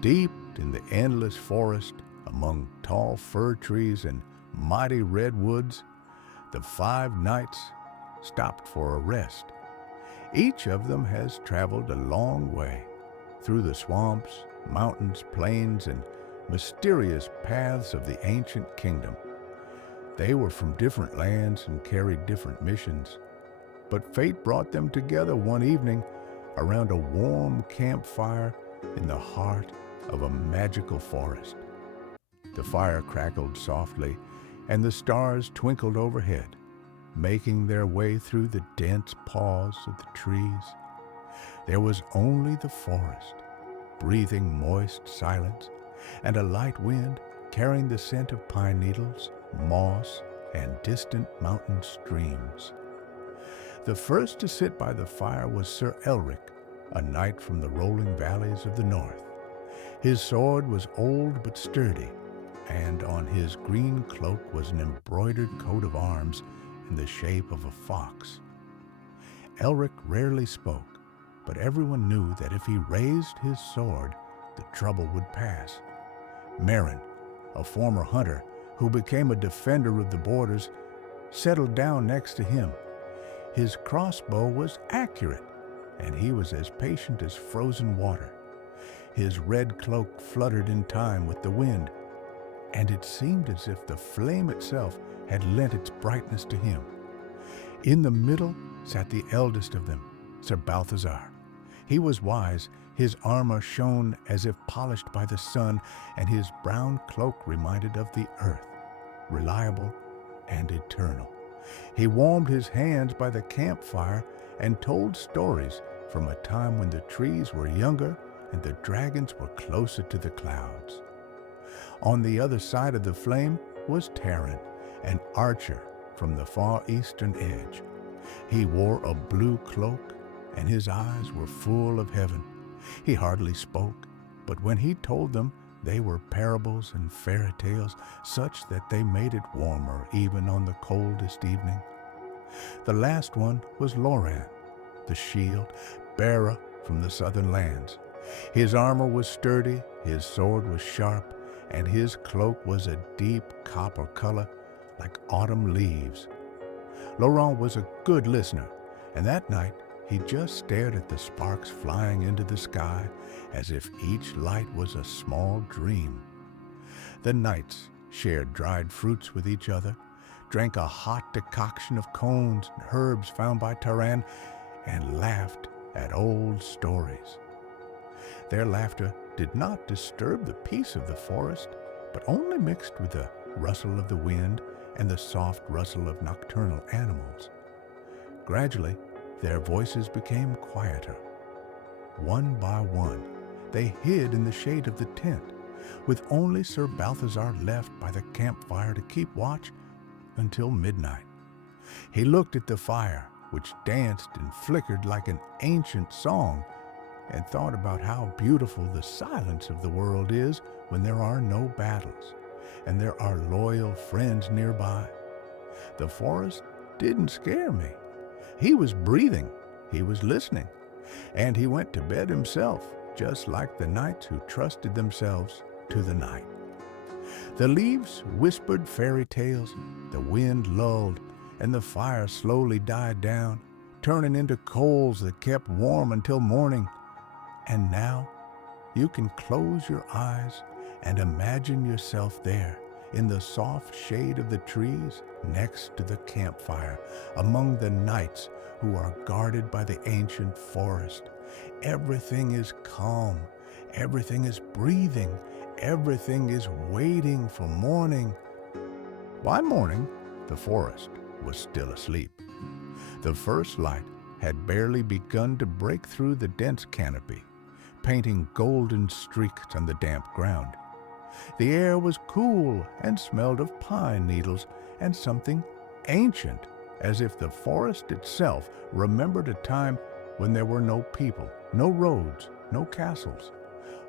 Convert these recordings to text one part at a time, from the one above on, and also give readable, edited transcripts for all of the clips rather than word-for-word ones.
Deep in the endless forest, among tall fir trees and mighty redwoods, the five knights stopped for a rest. Each of them has traveled a long way through the swamps, mountains, plains, and mysterious paths of the ancient kingdom. They were from different lands and carried different missions, but fate brought them together one evening around a warm campfire in the heart of a magical forest. The fire crackled softly, and the stars twinkled overhead, making their way through the dense pause of the trees. There was only the forest, breathing moist silence, and a light wind carrying the scent of pine needles, moss, and distant mountain streams. The first to sit by the fire was Sir Elric, a knight from the rolling valleys of the north. His sword was old but sturdy, and on his green cloak was an embroidered coat of arms in the shape of a fox. Elric rarely spoke, but everyone knew that if he raised his sword, the trouble would pass. Merrin, a former hunter who became a defender of the borders, settled down next to him. His crossbow was accurate, and he was as patient as frozen water. His red cloak fluttered in time with the wind, and it seemed as if the flame itself had lent its brightness to him. In the middle sat the eldest of them, Sir Balthazar. He was wise, his armor shone as if polished by the sun, and his brown cloak reminded of the earth, reliable and eternal. He warmed his hands by the campfire and told stories from a time when the trees were younger and the dragons were closer to the clouds. On the other side of the flame was Taran, an archer from the far eastern edge. He wore a blue cloak, and his eyes were full of heaven. He hardly spoke, but when he told them, they were parables and fairy tales, such that they made it warmer even on the coldest evening. The last one was Loran, the shield bearer from the southern lands. His armor was sturdy, his sword was sharp, and his cloak was a deep copper color like autumn leaves. Laurent was a good listener, and that night he just stared at the sparks flying into the sky as if each light was a small dream. The knights shared dried fruits with each other, drank a hot decoction of cones and herbs found by Taran, and laughed at old stories. Their laughter did not disturb the peace of the forest, but only mixed with the rustle of the wind and the soft rustle of nocturnal animals. Gradually, their voices became quieter. One by one, they hid in the shade of the tent, with only Sir Balthazar left by the campfire to keep watch until midnight. He looked at the fire, which danced and flickered like an ancient song, and thought about how beautiful the silence of the world is when there are no battles, and there are loyal friends nearby. The forest didn't scare me. He was breathing, he was listening, and he went to bed himself, just like the knights who trusted themselves to the night. The leaves whispered fairy tales, the wind lulled, and the fire slowly died down, turning into coals that kept warm until morning. And now you can close your eyes and imagine yourself there in the soft shade of the trees next to the campfire, among the knights who are guarded by the ancient forest. Everything is calm, everything is breathing, everything is waiting for morning. By morning, the forest was still asleep. The first light had barely begun to break through the dense canopy, painting golden streaks on the damp ground. The air was cool and smelled of pine needles and something ancient, as if the forest itself remembered a time when there were no people, no roads, no castles,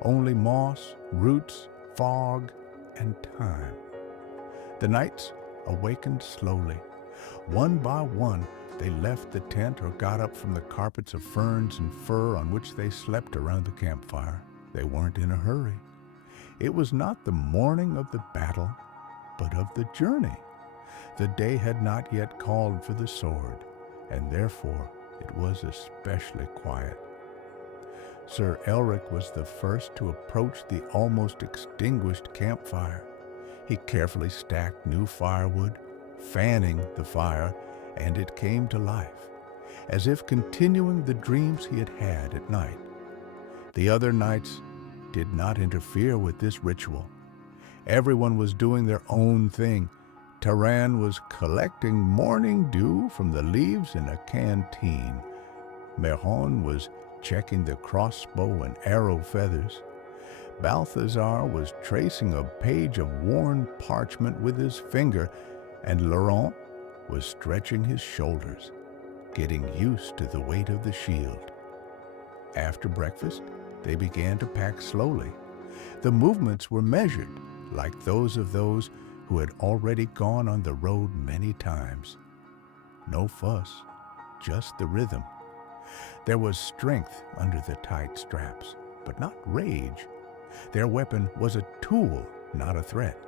only moss, roots, fog, and time. The knights awakened slowly. One by one, they left the tent or got up from the carpets of ferns and fur on which they slept around the campfire. they weren't in a hurry. It was not the morning of the battle, but of the journey. The day had not yet called for the sword, and therefore it was especially quiet. Sir Elric was the first to approach the almost extinguished campfire. He carefully stacked new firewood, fanning the fire, and it came to life, as if continuing the dreams he had had at night. The other knights did not interfere with this ritual. Everyone was doing their own thing. Taran was collecting morning dew from the leaves in a canteen. Merhon was checking the crossbow and arrow feathers. Balthazar was tracing a page of worn parchment with his finger, and Laurent was stretching his shoulders, getting used to the weight of the shield. After breakfast, they began to pack slowly. The movements were measured, like those of those who had already gone on the road many times. No fuss, just the rhythm. There was strength under the tight straps, but not rage. Their weapon was a tool, not a threat.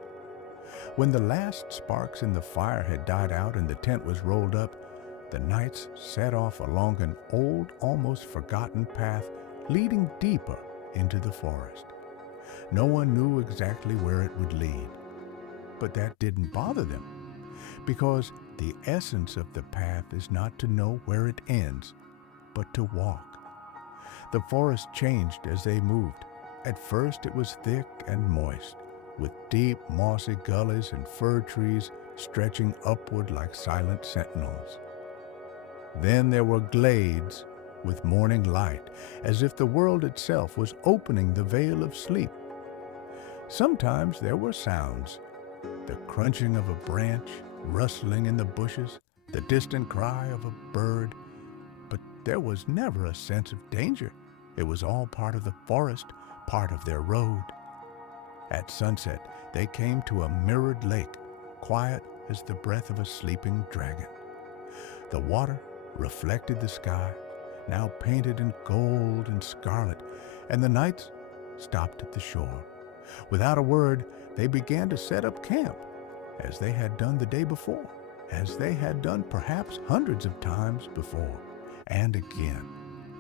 When the last sparks in the fire had died out and the tent was rolled up, the knights set off along an old, almost forgotten path leading deeper into the forest. No one knew exactly where it would lead, but that didn't bother them, because the essence of the path is not to know where it ends, but to walk. The forest changed as they moved. At first it was thick and moist, with deep mossy gullies and fir trees stretching upward like silent sentinels. Then there were glades with morning light, as if the world itself was opening the veil of sleep. Sometimes there were sounds, the crunching of a branch, rustling in the bushes, the distant cry of a bird, but there was never a sense of danger. It was all part of the forest, part of their road. At sunset, they came to a mirrored lake, quiet as the breath of a sleeping dragon. The water reflected the sky, now painted in gold and scarlet, and the knights stopped at the shore. Without a word, they began to set up camp, as they had done the day before, as they had done perhaps hundreds of times before. And again,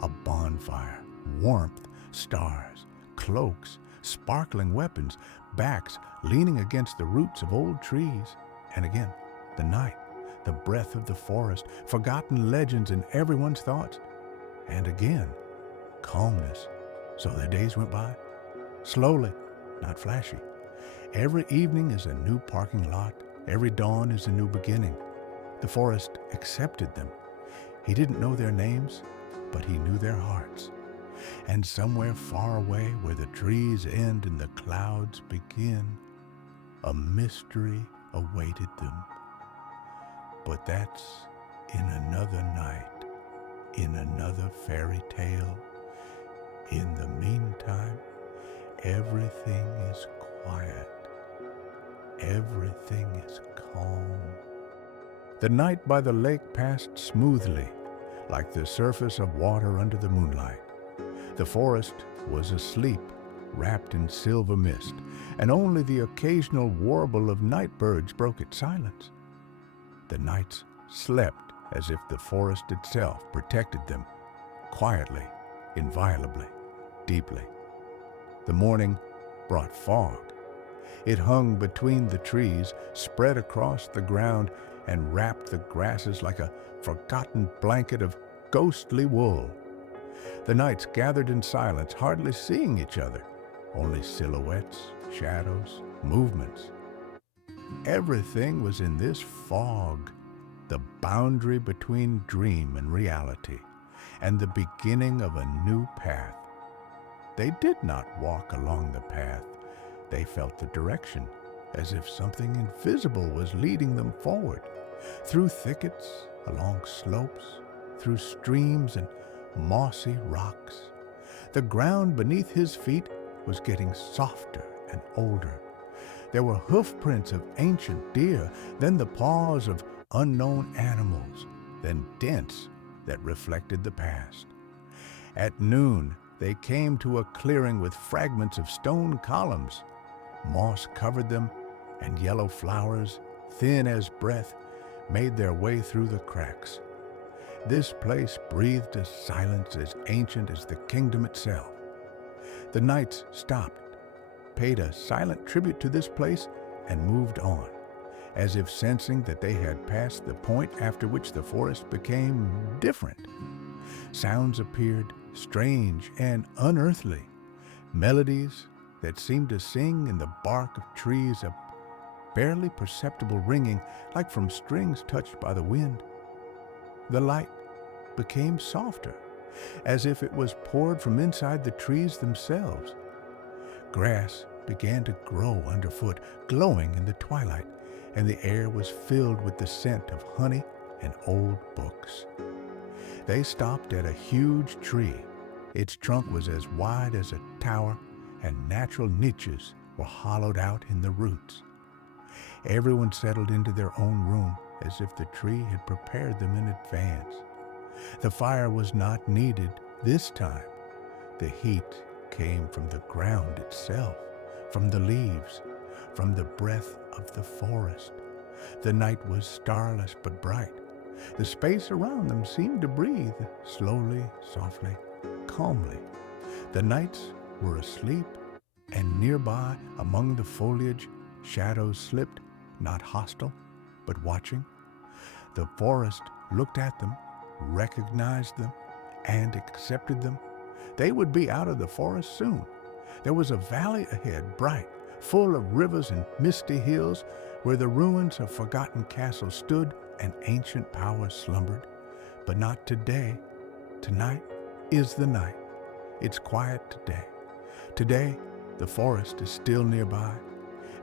a bonfire, warmth, stars, cloaks, sparkling weapons, backs leaning against the roots of old trees. And again, the night, the breath of the forest, forgotten legends in everyone's thoughts. And again, calmness. So the days went by, slowly, not flashy. Every evening is a new parking lot. Every dawn is a new beginning. The forest accepted them. He didn't know their names, but he knew their hearts. And somewhere far away, where the trees end and the clouds begin, a mystery awaited them. But that's in another night, in another fairy tale. In the meantime, everything is quiet. Everything is calm. The night by the lake passed smoothly, like the surface of water under the moonlight. The forest was asleep, wrapped in silver mist, and only the occasional warble of night birds broke its silence. The knights slept as if the forest itself protected them, quietly, inviolably, deeply. The morning brought fog. It hung between the trees, spread across the ground, and wrapped the grasses like a forgotten blanket of ghostly wool. The knights gathered in silence, hardly seeing each other, only silhouettes, shadows, movements. Everything was in this fog, the boundary between dream and reality, and the beginning of a new path. They did not walk along the path. They felt the direction, as if something invisible was leading them forward, through thickets, along slopes, through streams and mossy rocks. The ground beneath his feet was getting softer and older. There were hoof prints of ancient deer, then the paws of unknown animals, then dents that reflected the past. At noon, they came to a clearing with fragments of stone columns. Moss covered them, and yellow flowers, thin as breath, made their way through the cracks. This place breathed a silence as ancient as the kingdom itself. The knights stopped, paid a silent tribute to this place, and moved on, as if sensing that they had passed the point after which the forest became different. Sounds appeared, strange and unearthly, melodies that seemed to sing in the bark of trees, a barely perceptible ringing like from strings touched by the wind. The light became softer, as if it was poured from inside the trees themselves. Grass began to grow underfoot, glowing in the twilight, and the air was filled with the scent of honey and old books. They stopped at a huge tree. Its trunk was as wide as a tower, and natural niches were hollowed out in the roots. Everyone settled into their own room as if the tree had prepared them in advance. The fire was not needed this time. The heat came from the ground itself, from the leaves, from the breath of the forest. The night was starless but bright. The space around them seemed to breathe, slowly, softly, calmly. The knights were asleep, and nearby, among the foliage, shadows slipped, not hostile, but watching. The forest looked at them, recognized them, and accepted them. They would be out of the forest soon. There was a valley ahead, bright, full of rivers and misty hills, where the ruins of forgotten castles stood and ancient powers slumbered. But not today. Tonight is the night. It's quiet today. Today, the forest is still nearby,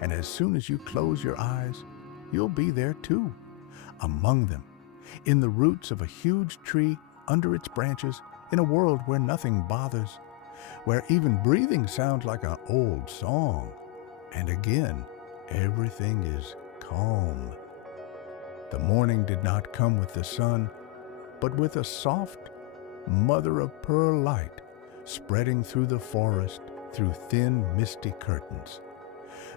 and as soon as you close your eyes, you'll be there too, among them, in the roots of a huge tree, under its branches, in a world where nothing bothers, where even breathing sounds like an old song. And again, everything is calm. The morning did not come with the sun, but with a soft, mother-of-pearl light spreading through the forest through thin, misty curtains.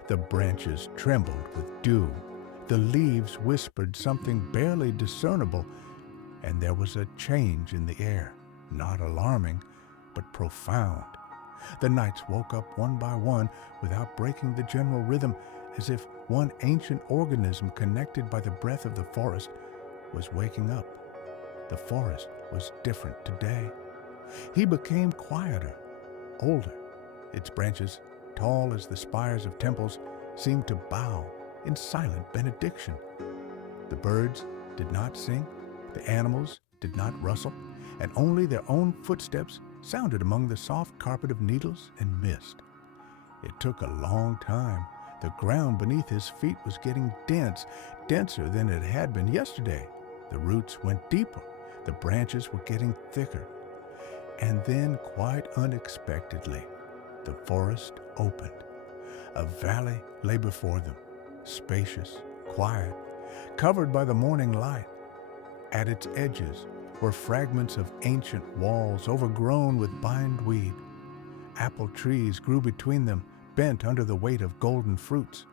The branches trembled with dew. The leaves whispered something barely discernible, and there was a change in the air, not alarming, but profound. The knights woke up one by one without breaking the general rhythm, as if one ancient organism connected by the breath of the forest was waking up. The forest was different today. He became quieter, older. Its branches, tall as the spires of temples, seemed to bow in silent benediction. The birds did not sing, the animals did not rustle, and only their own footsteps sounded among the soft carpet of needles and mist. It took a long time. The ground beneath his feet was getting dense, denser than it had been yesterday. The roots went deeper. The branches were getting thicker. And then, quite unexpectedly, the forest opened. A valley lay before them, spacious, quiet, covered by the morning light. At its edges were fragments of ancient walls overgrown with bindweed. Apple trees grew between them, bent under the weight of golden fruits.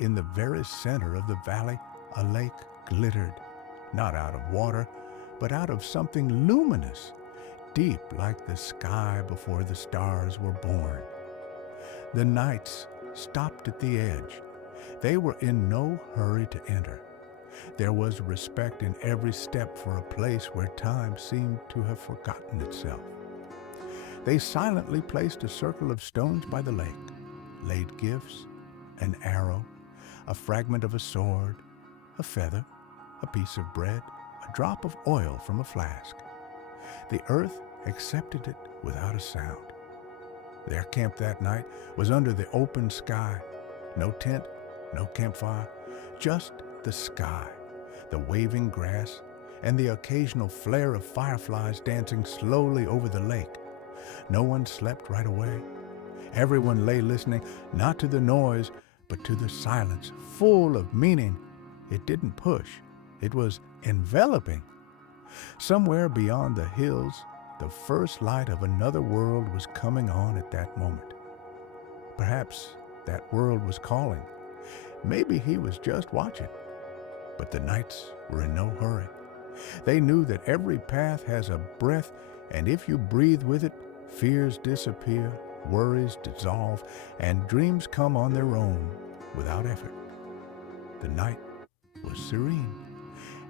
In the very center of the valley, a lake glittered, not out of water, but out of something luminous, deep like the sky before the stars were born. The knights stopped at the edge. They were in no hurry to enter. There was respect in every step for a place where time seemed to have forgotten itself. They silently placed a circle of stones by the lake, laid gifts, an arrow, a fragment of a sword, a feather, a piece of bread, a drop of oil from a flask. The earth accepted it without a sound. Their camp that night was under the open sky. No tent, no campfire, just the sky, the waving grass, and the occasional flare of fireflies dancing slowly over the lake. No one slept right away. Everyone lay listening, not to the noise, but to the silence, full of meaning. It didn't push. It was enveloping. Somewhere beyond the hills, The first light of another world was coming on at that moment. Perhaps that world was calling. Maybe he was just watching. But the knights were in no hurry. They knew that every path has a breath, and if you breathe with it, fears disappear, worries dissolve, and dreams come on their own without effort. The night was serene,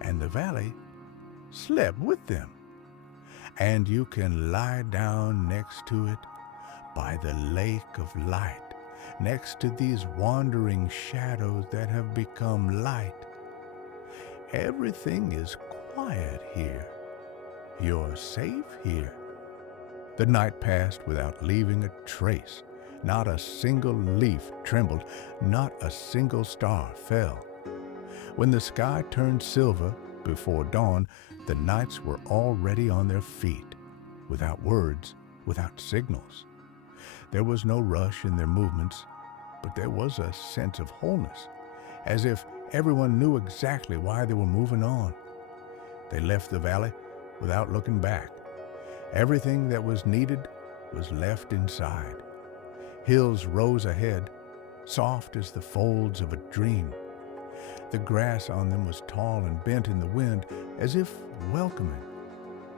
and the valley slept with them. And you can lie down next to it by the lake of light, next to these wandering shadows that have become light. Everything is quiet here. You're safe here. The night passed without leaving a trace. Not a single leaf trembled, not a single star fell. When the sky turned silver before dawn, the knights were already on their feet, without words, without signals. There was no rush in their movements, but there was a sense of wholeness, as if everyone knew exactly why they were moving on. They left the valley without looking back. Everything that was needed was left inside. Hills rose ahead, soft as the folds of a dream. The grass on them was tall and bent in the wind, as if welcoming.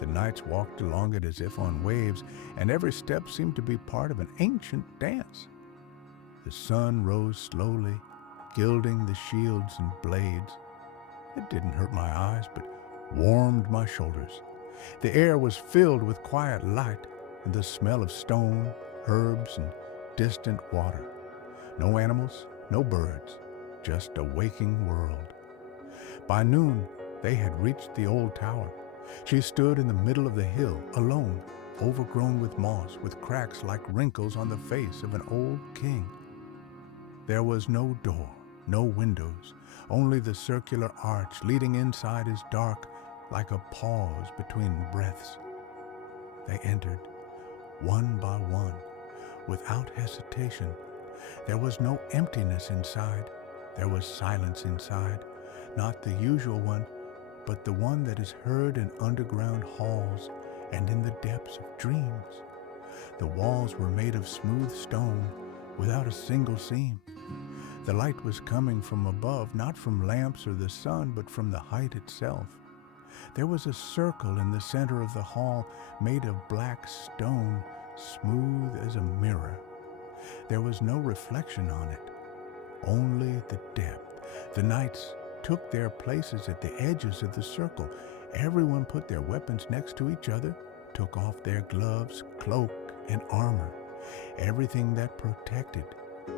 The knights walked along it as if on waves, and every step seemed to be part of an ancient dance. The sun rose slowly, gilding the shields and blades. It didn't hurt my eyes, but warmed my shoulders. The air was filled with quiet light and the smell of stone, herbs, and distant water. No animals, no birds, just a waking world. By noon, they had reached the old tower. She stood in the middle of the hill, alone, overgrown with moss, with cracks like wrinkles on the face of an old king. There was no door, no windows, only the circular arch leading inside is dark, like a pause between breaths. They entered, one by one, without hesitation. There was no emptiness inside. There was silence inside, not the usual one, but the one that is heard in underground halls and in the depths of dreams. The walls were made of smooth stone, without a single seam. The light was coming from above, not from lamps or the sun, but from the height itself. There was a circle in the center of the hall made of black stone, smooth as a mirror. There was no reflection on it, only the depth. The knights took their places at the edges of the circle. Everyone put their weapons next to each other, took off their gloves, cloak, and armor. Everything that protected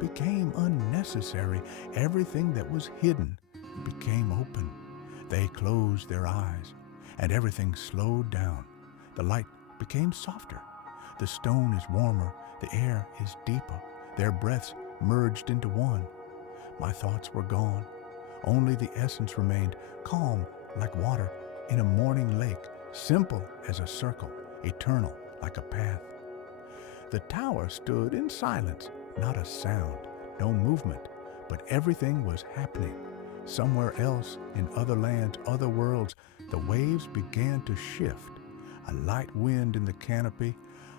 became unnecessary. Everything that was hidden became open. They closed their eyes, and everything slowed down. The light became softer. The stone is warmer. The air is deeper. Their breaths merged into one. My thoughts were gone. Only the essence remained, calm like water in a morning lake, simple as a circle, eternal like a path. The tower stood in silence, not a sound, no movement, but everything was happening. Somewhere else, in other lands, other worlds, the waves began to shift. A light wind in the canopy,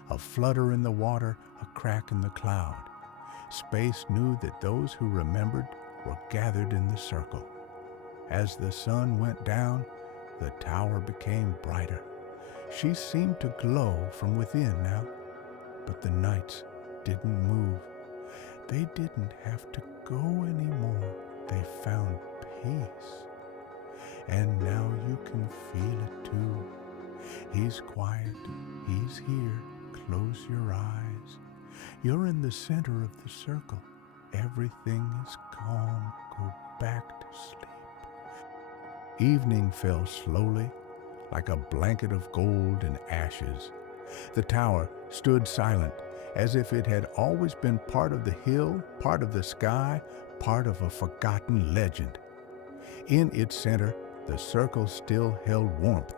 a flutter in the water, a crack in the cloud. Space knew that those who remembered were gathered in the circle. As the sun went down, the tower became brighter. She seemed to glow from within now, but the knights didn't move. They didn't have to go anymore. They found peace. And now you can feel it too. He's quiet. He's here. Close your eyes. You're in the center of the circle. Everything is calm. Go back to sleep. Evening fell slowly, like a blanket of gold and ashes. The tower stood silent, as if it had always been part of the hill, part of the sky, part of a forgotten legend. In its center, the circle still held warmth,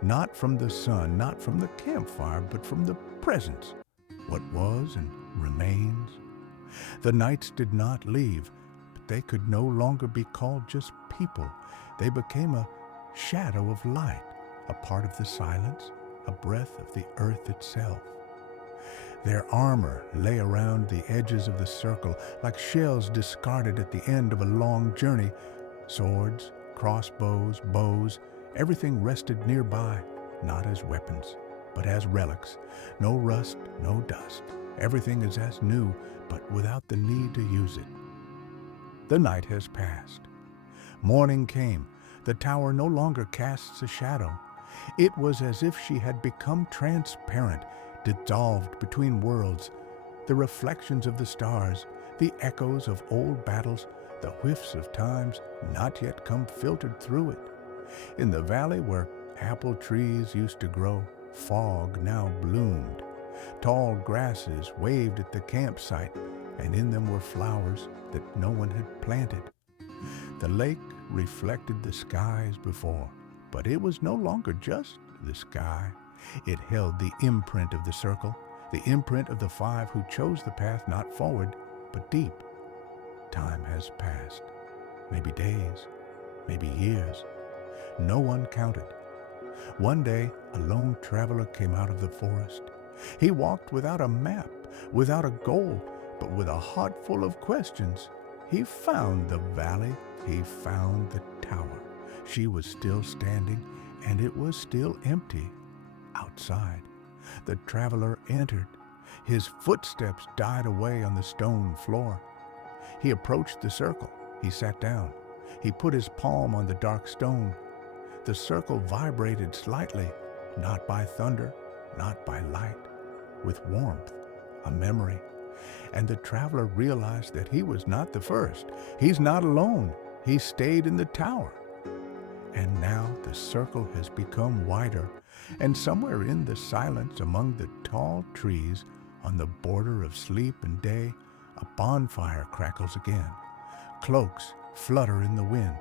not from the sun, not from the campfire, but from the presence, what was and remains. The knights did not leave, but they could no longer be called just people. They became a shadow of light, a part of the silence, a breath of the earth itself. Their armor lay around the edges of the circle like shells discarded at the end of a long journey. Swords, crossbows, bows, everything rested nearby, not as weapons, but as relics. No rust, no dust. Everything is as new, but without the need to use it. The night has passed. Morning came. The tower no longer casts a shadow. It was as if she had become transparent, dissolved between worlds. The reflections of the stars, the echoes of old battles, the whiffs of times not yet come filtered through it. In the valley where apple trees used to grow, fog now bloomed. Tall grasses waved at the campsite, and in them were flowers that no one had planted. The lake reflected the skies before, but it was no longer just the sky. It held the imprint of the circle, the imprint of the five who chose the path not forward, but deep. Time has passed. Maybe days, maybe years. No one counted. One day, a lone traveler came out of the forest. He walked without a map, without a goal, but with a heart full of questions. He found the valley. He found the tower. She was still standing, and it was still empty. Outside, the traveler entered. His footsteps died away on the stone floor. He approached the circle. He sat down. He put his palm on the dark stone. The circle vibrated slightly, not by thunder, not by light, with warmth, a memory. And the traveler realized that he was not the first. He's not alone. He stayed in the tower. And now the circle has become wider, and somewhere in the silence among the tall trees on the border of sleep and day, a bonfire crackles again. Cloaks flutter in the wind.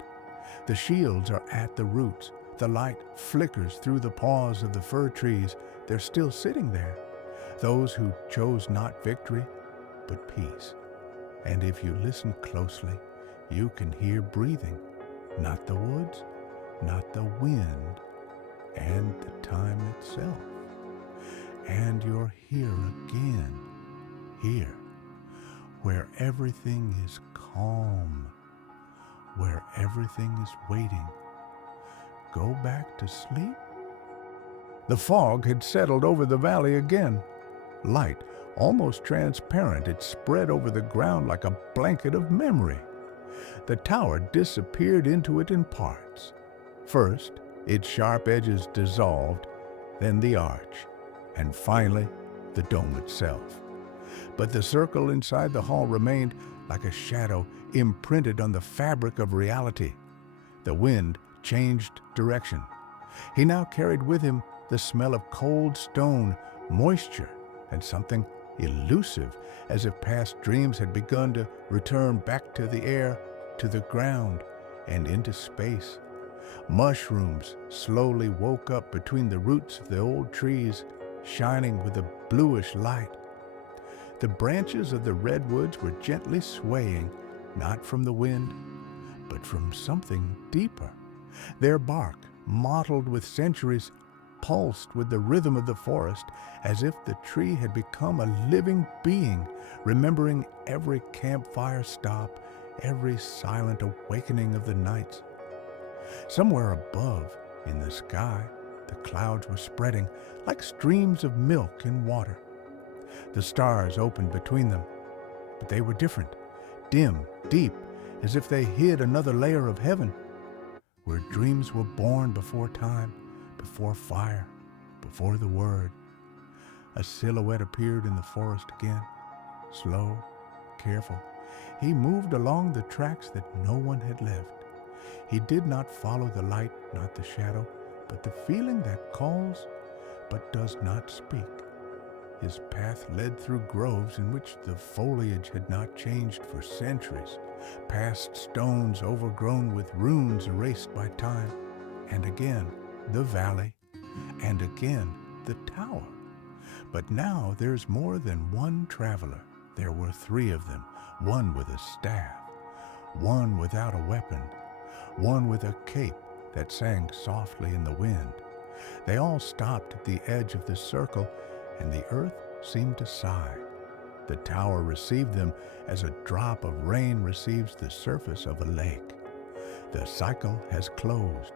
The shields are at the roots. The light flickers through the paws of the fir trees. They're still sitting there, those who chose not victory, but peace. And if you listen closely, you can hear breathing, not the woods, not the wind, and the time itself. And you're here again, here, where everything is calm, where everything is waiting. Go back to sleep? The fog had settled over the valley again. Light, almost transparent, it spread over the ground like a blanket of memory. The tower disappeared into it in parts. First, its sharp edges dissolved, then the arch, and finally, the dome itself. But the circle inside the hall remained like a shadow imprinted on the fabric of reality. The wind changed direction. He now carried with him the smell of cold stone, moisture, and something elusive, as if past dreams had begun to return back to the air, to the ground, and into space. Mushrooms slowly woke up between the roots of the old trees, shining with a bluish light. The branches of the redwoods were gently swaying, not from the wind, but from something deeper. Their bark, mottled with centuries, pulsed with the rhythm of the forest, as if the tree had become a living being, remembering every campfire stop, every silent awakening of the nights. Somewhere above, in the sky, the clouds were spreading like streams of milk in water. The stars opened between them, but they were different, dim, deep, as if they hid another layer of heaven, where dreams were born before time, before fire, before the word. A silhouette appeared in the forest again, slow, careful. He moved along the tracks that no one had left. He did not follow the light, not the shadow, but the feeling that calls but does not speak. His path led through groves in which the foliage had not changed for centuries, past stones overgrown with runes erased by time, and again the valley, and again the tower. But now there's more than one traveler. There were three of them, one with a staff, one without a weapon, one with a cape that sang softly in the wind, They all stopped at the edge of the circle, and the earth seemed to sigh. The tower received them as a drop of rain receives the surface of a lake. The cycle has closed.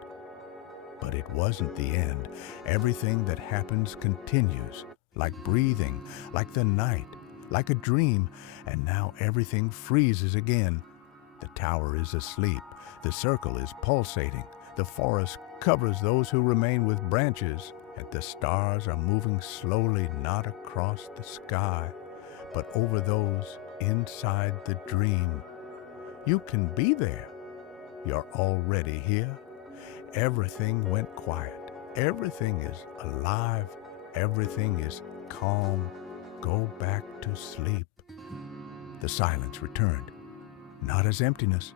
But it wasn't the end. Everything that happens continues, like breathing, like the night, like a dream, and now everything freezes again. The tower is asleep. The circle is pulsating. The forest covers those who remain with branches, and the stars are moving slowly not across the sky, but over those inside the dream. You can be there. You're already here. Everything went quiet. Everything is alive. Everything is calm. Go back to sleep. The silence returned, not as emptiness,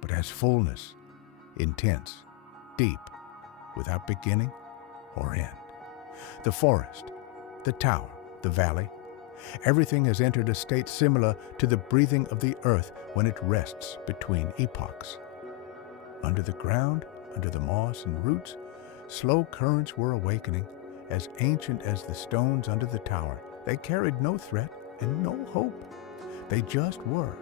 but as fullness, intense, deep, without beginning or end. The forest, the tower, the valley, everything has entered a state similar to the breathing of the earth when it rests between epochs. Under the ground, under the moss and roots, slow currents were awakening, as ancient as the stones under the tower. They carried no threat and no hope. They just were,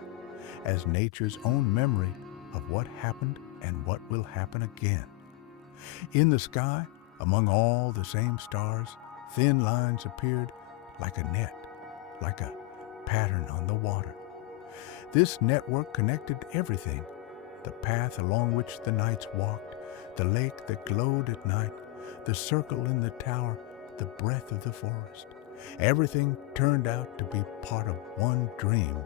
as nature's own memory of what happened and what will happen again. In the sky, among all the same stars, thin lines appeared like a net, like a pattern on the water. This network connected everything: the path along which the knights walked, the lake that glowed at night, the circle in the tower, the breath of the forest. Everything turned out to be part of one dream,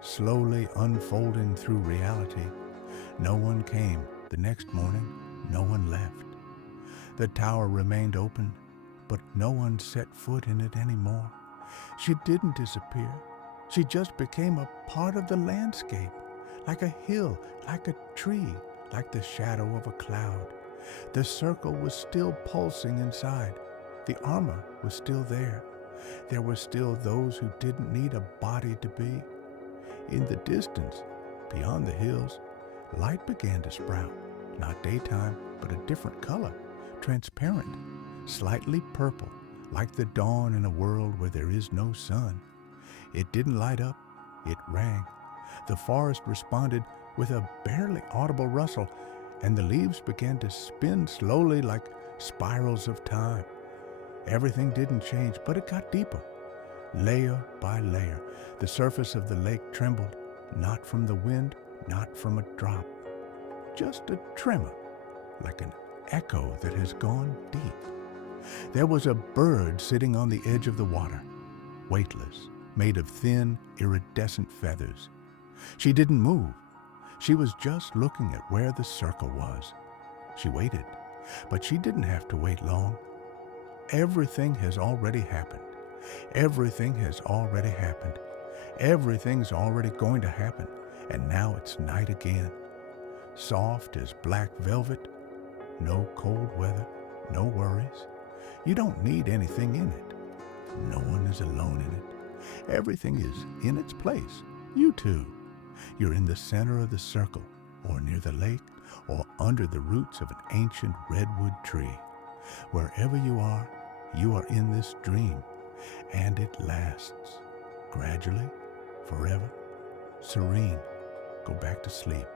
slowly unfolding through reality. No one came the next morning, no one left. The tower remained open, but no one set foot in it anymore. She didn't disappear. She just became a part of the landscape, like a hill, like a tree, like the shadow of a cloud. The circle was still pulsing inside. The armor was still there. There were still those who didn't need a body to be. In the distance, beyond the hills, light began to sprout. Not daytime, but a different color, transparent, slightly purple, like the dawn in a world where there is no sun. It didn't light up, it rang. The forest responded with a barely audible rustle, and the leaves began to spin slowly like spirals of time. Everything didn't change, but it got deeper. Layer by layer, the surface of the lake trembled, not from the wind, not from a drop. Just a tremor, like an echo that has gone deep. There was a bird sitting on the edge of the water, weightless, made of thin, iridescent feathers. She didn't move. She was just looking at where the circle was. She waited, but she didn't have to wait long. Everything has already happened. Everything has already happened. Everything's already going to happen, and now it's night again. Soft as black velvet, no cold weather, no worries. You don't need anything in it. No one is alone in it. Everything is in its place. You too. You're in the center of the circle, or near the lake, or under the roots of an ancient redwood tree. Wherever you are in this dream, and it lasts. Gradually, forever, serene. Go back to sleep.